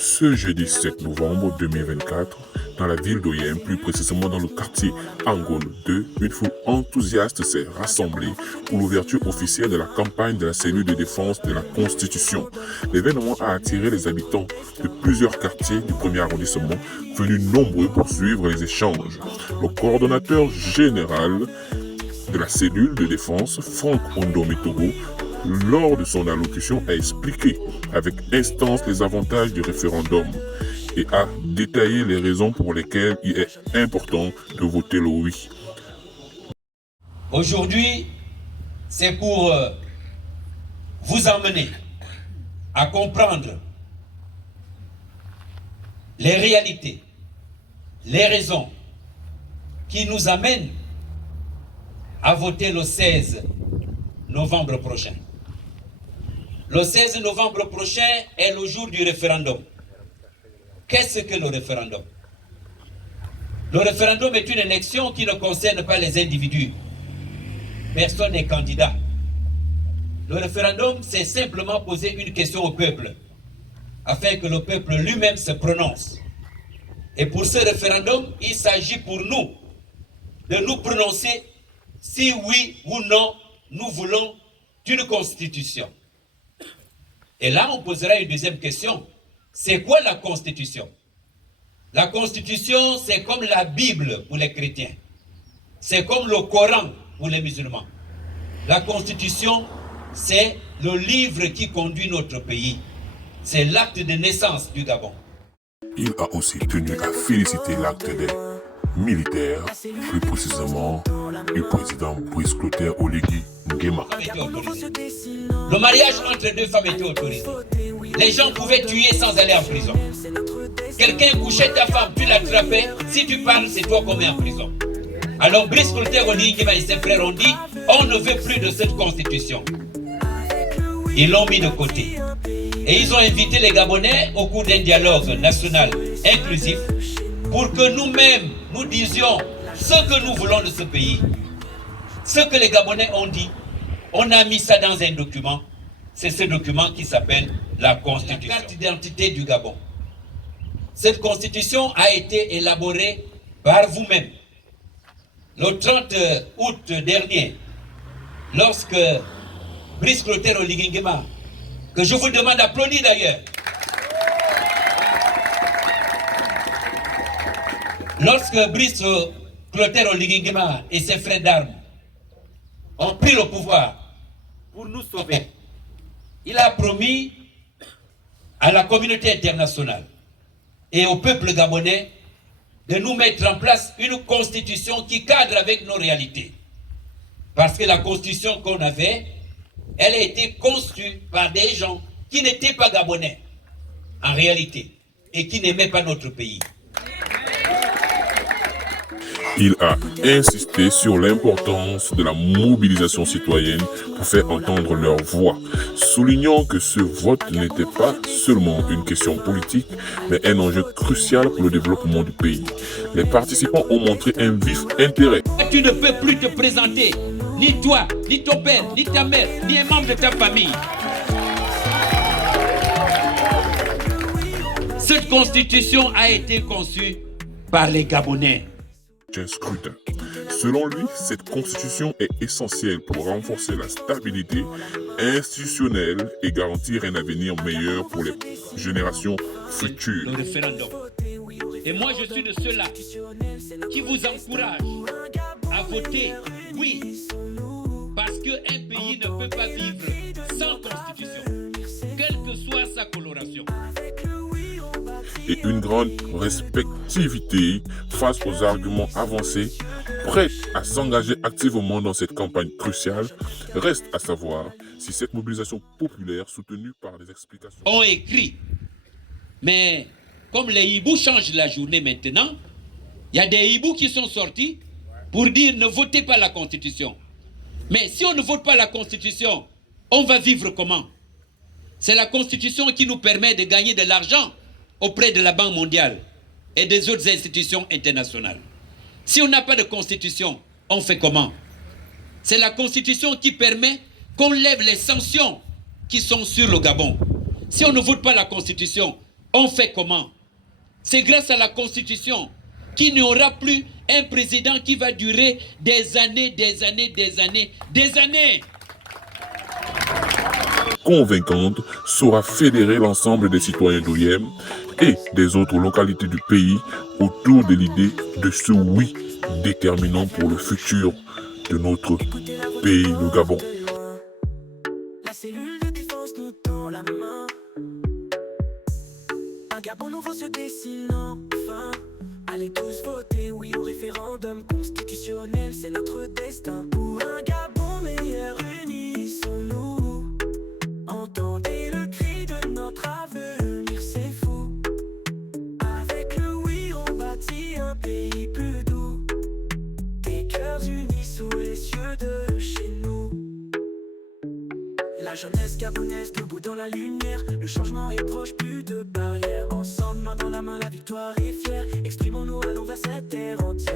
Ce jeudi 7 novembre 2024, dans la ville d'Oyem, plus précisément dans le quartier Angolo 2, une foule enthousiaste s'est rassemblée pour l'ouverture officielle de la campagne de la cellule de défense de la Constitution. L'événement a attiré les habitants de plusieurs quartiers du premier arrondissement, venus nombreux pour suivre les échanges. Le coordonnateur général de la cellule de défense, Franck Ondometogo, lors de son allocution, a expliqué avec instance les avantages du référendum et a détaillé les raisons pour lesquelles il est important de voter le oui. Aujourd'hui, c'est pour vous emmener à comprendre les réalités, les raisons qui nous amènent à voter le 16 novembre prochain. Le 16 novembre prochain est le jour du référendum. Qu'est-ce que le référendum? Le référendum est une élection qui ne concerne pas les individus. Personne n'est candidat. Le référendum, c'est simplement poser une question au peuple, afin que le peuple lui-même se prononce. Et pour ce référendum, il s'agit pour nous de nous prononcer si oui ou non nous voulons d'une constitution. Et là, on posera une deuxième question. C'est quoi la constitution? La constitution, c'est comme la Bible pour les chrétiens. C'est comme le Coran pour les musulmans. La constitution, c'est le livre qui conduit notre pays. C'est l'acte de naissance du Gabon. Il a aussi tenu à féliciter l'acte des militaires, plus précisément du président Brice Clotaire Oligui Nguema. Le mariage entre deux femmes était autorisé. Les gens pouvaient tuer sans aller en prison. Quelqu'un couchait ta femme, tu l'attrapais, si tu parles, c'est toi qu'on met en prison. Alors Brice Clotaire Oligui Nguema et ses frères ont dit, on ne veut plus de cette constitution. Ils l'ont mis de côté. Et ils ont invité les Gabonais au cours d'un dialogue national inclusif pour que nous-mêmes, nous disions ce que nous voulons de ce pays. Ce que les Gabonais ont dit, on a mis ça dans un document. C'est ce document qui s'appelle la Constitution. La carte d'identité du Gabon. Cette Constitution a été élaborée par vous-même. Le 30 août dernier, lorsque Brice Clotaire Oligui Nguema, que je vous demande d'applaudir d'ailleurs, lorsque Brice Clotaire Oligui Nguema et ses frères d'armes ont pris le pouvoir pour nous sauver, il a promis à la communauté internationale et au peuple gabonais de nous mettre en place une constitution qui cadre avec nos réalités. Parce que la constitution qu'on avait, elle a été conçue par des gens qui n'étaient pas gabonais en réalité et qui n'aimaient pas notre pays. Il a insisté sur l'importance de la mobilisation citoyenne pour faire entendre leur voix, soulignant que ce vote n'était pas seulement une question politique, mais un enjeu crucial pour le développement du pays. Les participants ont montré un vif intérêt. Tu ne peux plus te présenter, ni toi, ni ton père, ni ta mère, ni un membre de ta famille. Cette constitution a été conçue par les Gabonais. Un scrutin. Selon lui, cette constitution est essentielle pour renforcer la stabilité institutionnelle et garantir un avenir meilleur pour les générations futures. Le référendum. Et moi, je suis de ceux-là qui vous encouragent à voter oui, parce qu'un pays ne peut pas vivre sans constitution, quelle que soit sa coloration. Et une grande respectivité face aux arguments avancés, prête à s'engager activement dans cette campagne cruciale. Reste à savoir si cette mobilisation populaire soutenue par des explications... On écrit, mais comme les hiboux changent la journée maintenant, il y a des hiboux qui sont sortis pour dire ne votez pas la Constitution. Mais si on ne vote pas la Constitution, on va vivre comment? C'est la Constitution qui nous permet de gagner de l'argent auprès de la Banque mondiale et des autres institutions internationales. Si on n'a pas de constitution, on fait comment? C'est la constitution qui permet qu'on lève les sanctions qui sont sur le Gabon. Si on ne vote pas la constitution, On fait comment? C'est grâce à la Constitution qu'il n'y aura plus un président qui va durer des années, des années, des années, des années. Convaincante saura fédérer l'ensemble des citoyens d'Oyem et des autres localités du pays autour de l'idée de ce oui déterminant pour le futur de notre pays, le Gabon. La cellule de défense nous tend la main. Un Gabon nouveau se dessine enfin. Allez tous voter oui au référendum constitutionnel, c'est notre destin. Pour un Gabon meilleur, unissons-nous. Entendez le cri de notre avenir, c'est fou. Avec le oui, on bâtit un pays plus doux. Des cœurs unis sous les cieux de chez nous. La jeunesse gabonaise debout dans la lumière. Le changement est proche, plus de barrières. Ensemble, main dans la main, la victoire est fière. Exprimons-nous, allons vers cette terre entière.